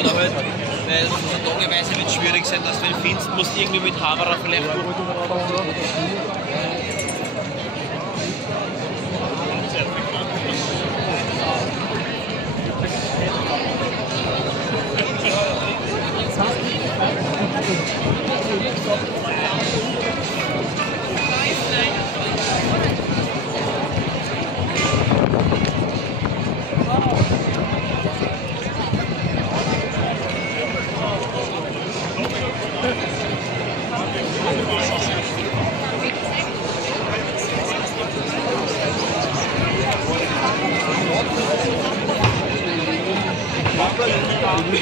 Oder halt, weil tageweise wird es schwierig sein, dass du ihn findest, musst irgendwie mit Kamera vielleicht.